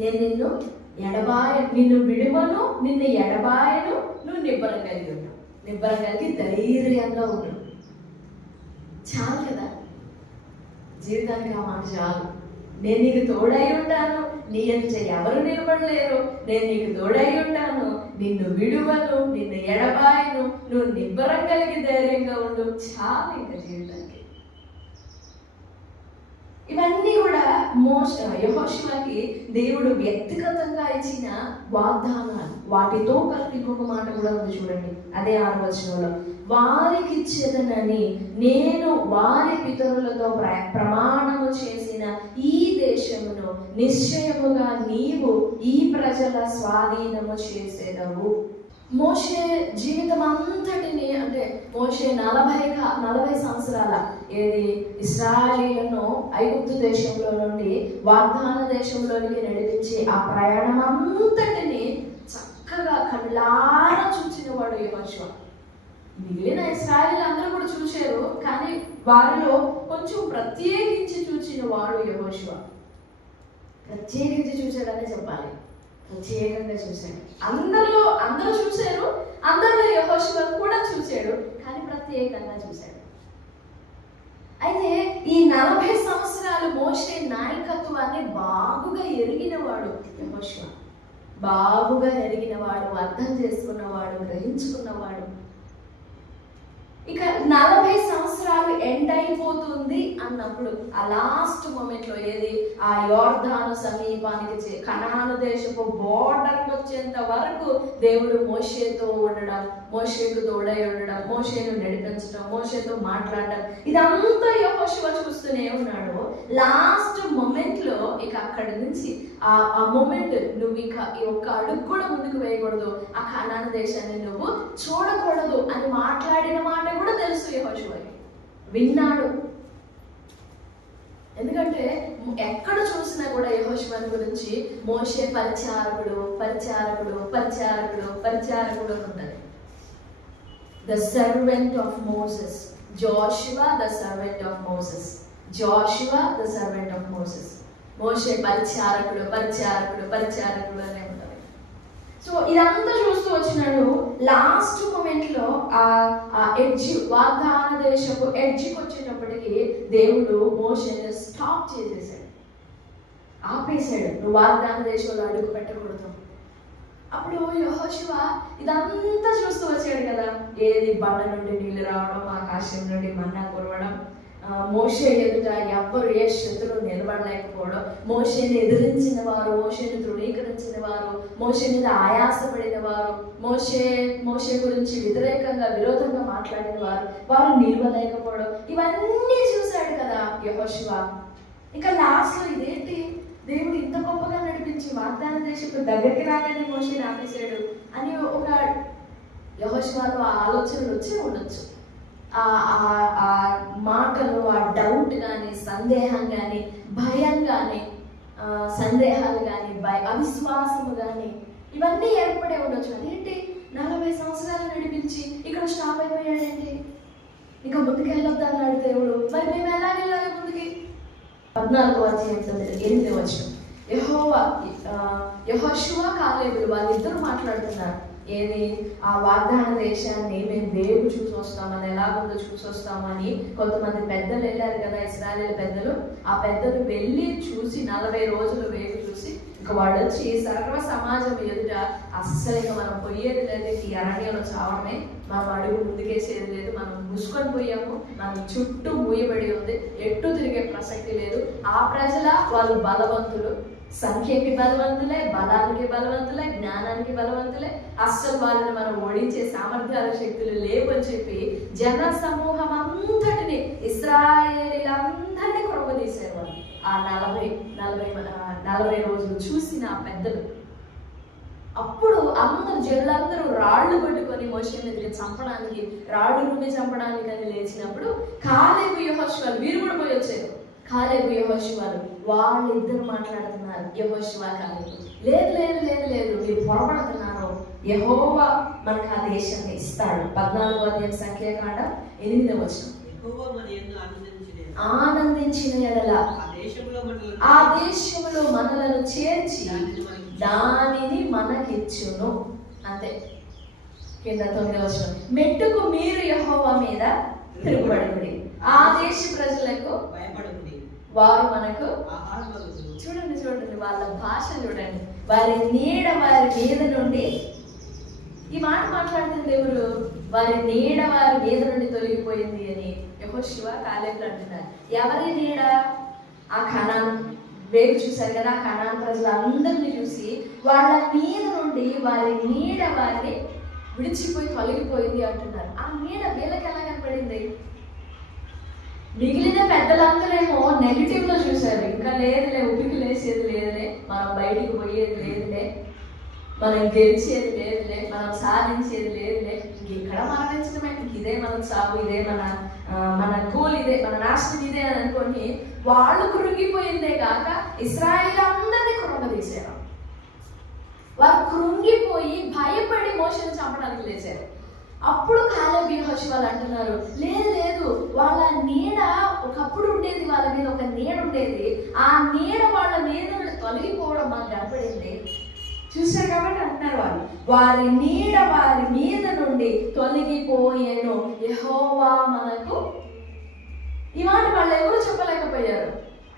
నేను నిన్ను విడువను, నిన్ను ఎడబాయను, నువ్వు నిబ్బరం కలిగి ఉన్నావు. నిబ్బరం కలిగి ధైర్యంగా ఉన్నావు. చాలు కదా జీవితానికి ఆ మాట చాలు. నేను నీకు తోడై ఉంటాను, నీ అంత ఎవరు నిలబడలేరు, నేను నీకు తోడై ఉంటాను, నిన్ను విడువను, నిన్ను ఎడబాయను, నువ్వు నిబ్బరం కలిగి ధైర్యంగా ఉండు. చాలు ఇంకా జీవితానికి. ఇవన్నీ కూడా యెహోషువకి దేవుడు వ్యక్తిగతంగా ఇచ్చిన వాగ్దానాలు. వాటితో కలిపి ఇంకొక మాట కూడా ఉంది చూడండి, అదే 6వ వచనంలో, వారికి ఇచ్చేదనని నేను వారి పితరులతో ప్రమాణము చేసిన ఈ దేశమును నిశ్చయముగా నీవు ఈ ప్రజల స్వాధీనము చేసేదవు. మోషే జీవితం అంతటిని, అంటే మోషే 40 సంవత్సరాల ఇశ్రాయేలును ఐగుప్తు దేశంలో నుండి వాగ్దాన దేశంలోనికి నడిపించి ఆ ప్రయాణం అంతటిని చక్కగా కళ్ళారా చూసిన వాడు యెహోషువ. మిగిలిన ఇశ్రాయేలు అందరూ కూడా చూశారు, కానీ వారిలో కొంచెం ప్రత్యేకించి చూసిన వాడు యెహోషువ. ప్రత్యేకించి చూశాడనే చెప్పాలి, ప్రత్యేకంగా చూశాడు. అందరూ చూశారు, అందరిలో యెహోషువ కూడా చూశాడు, కానీ ప్రత్యేకంగా చూశాడు. అయితే ఈ 40 సంవత్సరాలు మోషే నాయకత్వాన్ని బాగుగా ఎరిగినవాడు యెహోషువ. బాగుగా ఎరిగినవాడు, అర్థం చేసుకున్నవాడు, గ్రహించుకున్నవాడు. ఇక 40 సంవత్సరాలు ఎండ్ అయిపోతుంది అన్నప్పుడు ఆ లాస్ట్ మూమెంట్ లో ఆ యోర్దాను సమీపానికి కనాను దేశపు బోర్డర్కి వచ్చేంత వరకు దేవుడు మోషేతో ఉండడం, మోషేకు తోడై ఉండడం, మోషేను నడిపించడం, మోషేతో మాట్లాడడం, ఇదంతా యెహోషువ చూస్తూనే ఉన్నాడు. లాస్ట్ మూమెంట్ లో ఇక అక్కడి నుంచి ఆ మూమెంట్ నువ్వు ఇక ఒక్క అడుగు కూడా ముందుకు వేయకూడదు, ఆ కనాను దేశాన్ని నువ్వు చూడకూడదు అని మాట్లాడిన మాట కూడా తెలుసు యెహోషువకి. విన్నాడు. ఎందుకంటే ఎక్కడ చూసినా కూడా యెహోషువని గురించి మోషే పరిచారకుడు పరిచారకుడు పరిచారకుడు పరిచారకుడు అని ఉంటుంది. The servant of Moses, Joshua the servant of Moses, Joshua the servant of Moses. Moshe పరిచారకుడు పరిచారకుడు పరిచారకుడు అనే ఉంటుంది. సో ఇదంతా చూస్తూ వచ్చినాడు. లాస్ట్ మూమెంట్ లో ఆ ఎడ్జ్, వాగ్దాన దేశపు ఎడ్జ్కి వచ్చేటప్పటికి దేవుడు మోషేని స్టాప్ చేసేసాడు, ఆపేశాడు. నువ్వు వాగ్దాన దేశంలో అడుగు పెట్టకూడదు. అప్పుడు యెహోషువ ఇదంతా చూస్తూ వచ్చాడు కదా, బండ నుండి నీళ్లు రావడం, ఆకాశం నుండి మన్నా కురవడం, మోషే ఎదుట ఎవ్వరు ఏ శత్రువు నిలబడలేకపోవడం, మోషేని ఎదిరించిన వారు, మోషేని తృణీకరించిన వారు, మోషే మీద ఆయాసపడిన వారు, మోషే గురించి వ్యతిరేకంగా విరోధంగా మాట్లాడిన వారు నిలవలేకపోవడం, ఇవన్నీ చూశాడు కదా యెహోషువ. ఇంకా లాస్ట్ లో ఇదేంటి, దేవుడు ఇంత గొప్పగా నడిపించి వాగ్దాన దేశపు దగ్గరికి రాగానే మోషేని ఆపేశాడు అని ఒక యెహోషువలో ఆ ఆలోచనలు వచ్చి ఉండొచ్చు. ఆ మాటలు, ఆ డౌట్ కానీ, సందేహం కానీ, భయం కానీ, సందేహాలు కానీ, అవిశ్వాసము కానీ, ఇవన్నీ ఏర్పడే ఉండొచ్చు. అదేంటి 40 సంవత్సరాలు నడిపించి ఇక్కడ స్టాప్ అయిపోయాడేంటి, ఇంకా ముందుకు వెళ్ళొద్దు అన్నాడు దేవుడు. మరి మేము ఎలా వెళ్ళాలి ముందుకి? 14వ అధ్యాయం 8వ వచనం, యెహోషువ కాలేబులు వాళ్ళిద్దరూ మాట్లాడుతున్నారు. ఆ వాగ్దాన దేశాన్ని మేము వేగు చూసి వస్తామని, ఎలాగుందో చూసి వస్తామని కొంతమంది పెద్దలు వెళ్ళారు కదా, ఇశ్రాయేలు పెద్దలు. ఆ పెద్దలు వెళ్ళి చూసి 40 రోజులు వేగు చూసి ఇంకా వాళ్ళు వచ్చి సర్వ సమాజం ఎదుట అస్సలు ఇక మనం పోయేది లేదు, ఈ అరణ్యంలో చావడమే, మనం అడుగు ముందుకేసేది లేదు, మనం మూసుకొని పోయాము, మనం చుట్టూ మూయబడి ఉంది, ఎట్టు తిరిగే ప్రసక్తి లేదు. ఆ ప్రజల వాళ్ళు బలవంతులు, సంఖ్యకి బలవంతులే, బలానికి బలవంతులే, జ్ఞానానికి బలవంతులే, అస్సలు వాళ్ళని మనం ఓడించే సామర్థ్యాల శక్తులు లేవని చెప్పి జన సమూహం అంతటిని, ఇశ్రాయేలీలందరినీ కొరవదీశారు వాళ్ళు. ఆ 40 రోజులు చూసిన ఆ పెద్దలు. అప్పుడు జనులందరూ రాళ్ళు పట్టుకొని మోషే మీదకి చంపడానికి, రాళ్ళు రుమ్మి చంపడానికి అని లేచినప్పుడు కాలేబు యెహోషువలు వీరు కూడా పోయి వచ్చారు. కాలేబు యెహోషువలు వాళ్ళిద్దరు మాట్లాడుతున్నారు. యెహోషువ కాలేబు, లేదు లేదు లేదు లేదు మీరు పొరపడుతున్నారు, యెహోవా మనకు ఆ దేశాన్ని ఇస్తాడు. 14వ అధ్యాయం సంఖ్యాకాండం 8వ వచనం, ఆనందించిన ఎడల ఆ దేశములో మనలను చేర్చి దానిని మనకిచ్చును. అంతే. కింద 9వ వచనం, మెట్టుకు మీరు యెహోవా మీద తిరుగుబడుడి, ఆ దేశ ప్రజలకు భయపడుడి, వారు మనకు చూడండి చూడండి వాళ్ళ భాష చూడండి, వారి నీడ వారి మీద నుండి. ఈ మాట మాట్లాడుతుంది ఎవరు? వారి నీడ వారి మీద నుండి తొలగిపోయింది అని యెహోషువ కాలేబులు అంటున్నారు. ఎవరి నీడ? ఆ కనాన్ వేరు చూశారు కదా, ఆ కనాన్ ప్రజలందరినీ చూసి వాళ్ళ మీద నుండి వారి నీడ వారిని విడిచిపోయి తొలగిపోయింది అంటున్నారు. ఆ నీడ వీళ్ళకి ఎలా కనపడింది? మిగిలిన పెద్దలందరేమో నెగిటివ్ లో చూశారు. ఇంకా లేదులే, ఉపికి లేచేది లేదులే, మనం బయటికి పోయేది లేదులే, మనం గెలిచేది లేదులే, మనం సాధించేది లేదులే, ఇక్కడ మరణించడమే, ఇదే మన సాగు, ఇదే మన గోల్, ఇదే మన నాశనం, ఇదే అని అనుకోని వాళ్ళు కృంగిపోయిందే కాక ఇశ్రాయేలు అందరినీ కృంగదీశారు. వారు కృంగిపోయి భయపడి మోషేను చంపడానికి లేచారు. అప్పుడు కాలేబు యెహోషువలు అంటున్నారు, లేదు లేదు, వాళ్ళ నీడ ఒకప్పుడు ఉండేది, వాళ్ళ మీద ఒక నీడ ఉండేది, ఆ నీడ వాళ్ళ మీద తొలగిపోవడం మాకు కనపడింది చూశారు కాబట్టి అంటున్నారు వాళ్ళు, వారి నీడ వారి మీద నుండి తొలగిపోయేను, యెహోవా మనకు. ఈ మాట వాళ్ళు ఎవరు చెప్పలేకపోయారు.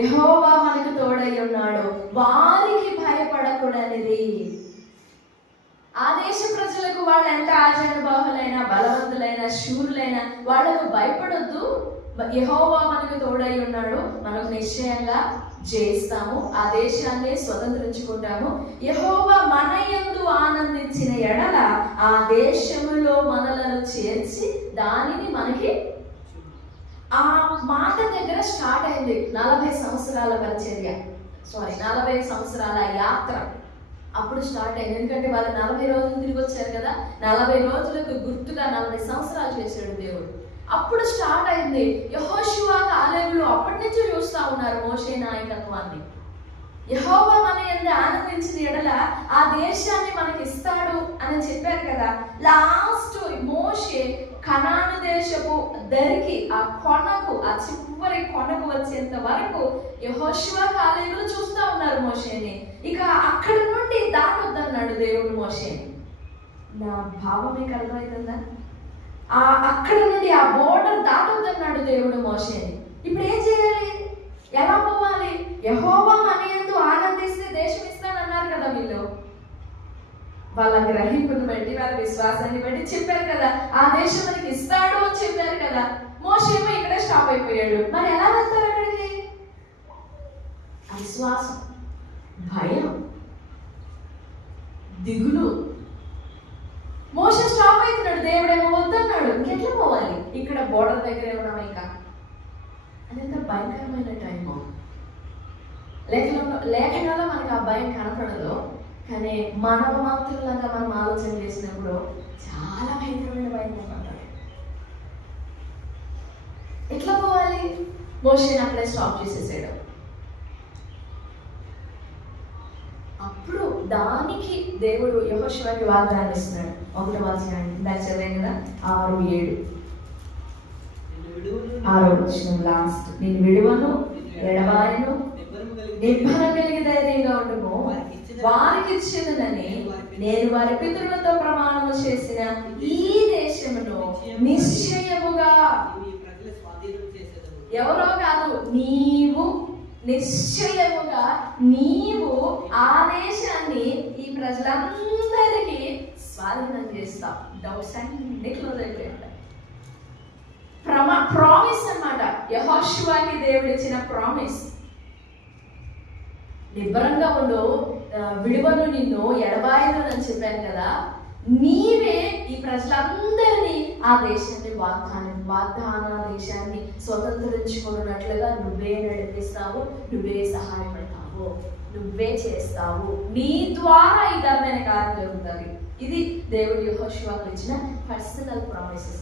యెహోవా మనకు తోడై ఉన్నాడు, వారికి భయపడకూడనిది. ఆ దేశ ప్రజలకు వాళ్ళు ఎంత ఆజానుబాహులైనా, బలవంతులైనా, శూరులైనా వాళ్ళకు భయపడొద్దు. యెహోవా మనకు తోడై ఉన్నాడు, మనకు నిశ్చయంగా జయిస్తాము, ఆ దేశాన్ని స్వతంత్రించుకుంటాము. యెహోవా మన యందు ఆనందించిన ఎడల ఆ దేశములో మనలను చేర్చి దానిని మనకి. ఆ మాట దగ్గర స్టార్ట్ అయింది 40 సంవత్సరాల పరిచర్య, 40 సంవత్సరాల యాత్ర అప్పుడు స్టార్ట్ అయింది. ఎందుకంటే వాళ్ళు 40 రోజులు తిరిగి వచ్చారు కదా, 40 రోజులకు గుర్తుగా 40 సంవత్సరాలు చేశాడు దేవుడు. అప్పుడు స్టార్ట్ అయింది. యెహోషువ కాలేబులు అప్పటి నుంచి చూస్తా ఉన్నారు మోషే నాయకత్వాన్ని. యెహోవా మన యందు ఆనందించిన ఎడల ఆ దేశాన్ని మనకి ఇస్తాడు అని చెప్పారు కదా. లాస్ట్ మోషే కనాను దేశపు దరికి, ఆ కొనకు, ఆ చివరి కొనకు వచ్చేంత వరకు యెహోషువ కాలేబులు చూస్తా ఉన్నారు మోషేని. ఇక అక్కడ నుండి దాటొద్దన్నాడు దేవుడు మోషేని. నా భావం మీకు అర్థమవుతుందా? అక్కడ నుండి ఆ బోర్డర్ దాటొద్దన్నాడు దేవుడు మోషేని. ఇప్పుడు ఏం చేయాలి? ఎలా పోవాలి? యెహోవా మన యందు ఆనందిస్తే దేశం ఇస్తానన్నారు కదా వీళ్ళు. వాళ్ళ గ్రహింపుని బట్టి, వాళ్ళ విశ్వాసాన్ని బట్టి చెప్పారు కదా, ఆ దేశం మనకి ఇస్తాడు అని చెప్పారు కదా. మోషేమో ఇక్కడే స్టాప్ అయిపోయాడు. మరి ఎలా వెళ్తారు అక్కడికి? అవిశ్వాసం, భయం, దిగులు. మోషే స్టాప్ అవుతున్నాడు, దేవుడేమో వద్దన్నాడు. ఇంకెట్లా పోవాలి? ఇక్కడ బోర్డర్ దగ్గరే ఉన్నాం. ఇంకా అదంత భయంకరమైన టైము. లేఖనంలో మనకు ఆ భయం కనపడదు, కానీ మానవ మాత్రులాగా మనం ఆలోచన చేసినప్పుడు చాలా భయంకరమైన భయం కనపడతాడు. ఎట్లా పోవాలి? మోషేని అక్కడే స్టాప్ చేసేసాడు. అప్పుడు దానికి దేవుడు యెహోషువకి వాగ్దానం ఇస్తున్నాడు. 1వ అధ్యాయం దాని చదివాం కదా, 6-7. 6వ వచనం లాస్ట్, నేను విడువను, ఎడబాయను, నిబ్బరం కలిగి ధైర్యంగా ఉండుము, వారికి ఇచ్చేదనని నేను వారి పితరులతో ప్రమాణము చేసిన ఈ దేశమును నిశ్చయముగా. ఎవరో కాదు, నీవు నిశ్చయముగా నీవు ఆ దేశాన్ని ఈ ప్రజలందరికీ స్వాధీనం చేస్తావు. డౌట్స్ అన్ని క్లోజ్ అయిపోయాడు. ప్రామిస్ అన్నమాట. యెహోషువకి దేవుడు ఇచ్చిన ప్రామిస్. నిబ్బరంగా ఉండు, విడువను, నిన్ను ఎడబాయను అని చెప్పాను కదా. నీవే ఈ ప్రజలందరినీ ఆ దేశాన్ని వాగ్దాన దేశాన్ని స్వతంత్రించుకున్నట్లుగా నువ్వే నడిపిస్తావు, నువ్వే సహాయపడతావు, నువ్వే చేస్తావు, నీ ద్వారా ఈ ఘనమైన కార్యం జరుగుతుంది. ఇది దేవుడు యెహోషువకు ఇచ్చిన పర్సనల్ ప్రామిసెస్.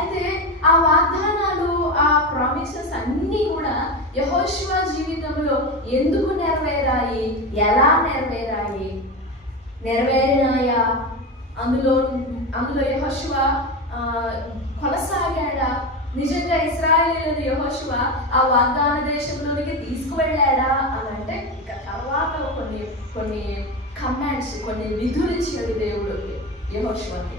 అయితే ఆ వాగ్దానాలు, ఆ ప్రామిసెస్ అన్నీ కూడా యెహోషువ జీవితంలో ఎందుకు నెరవేరాయి, ఎలా నెరవేరినాయా, అందులో యెహోషువ కొనసాగాడా, నిజంగా ఇశ్రాయేలీయులను యెహోషువ ఆ వాగ్దాన దేశంలోనికి తీసుకువెళ్ళాడా అని అంటే ఇక తర్వాత కొన్ని కమాండ్స్, కొన్ని విధులు ఇచ్చాడు దేవుడు యెహోషువకి.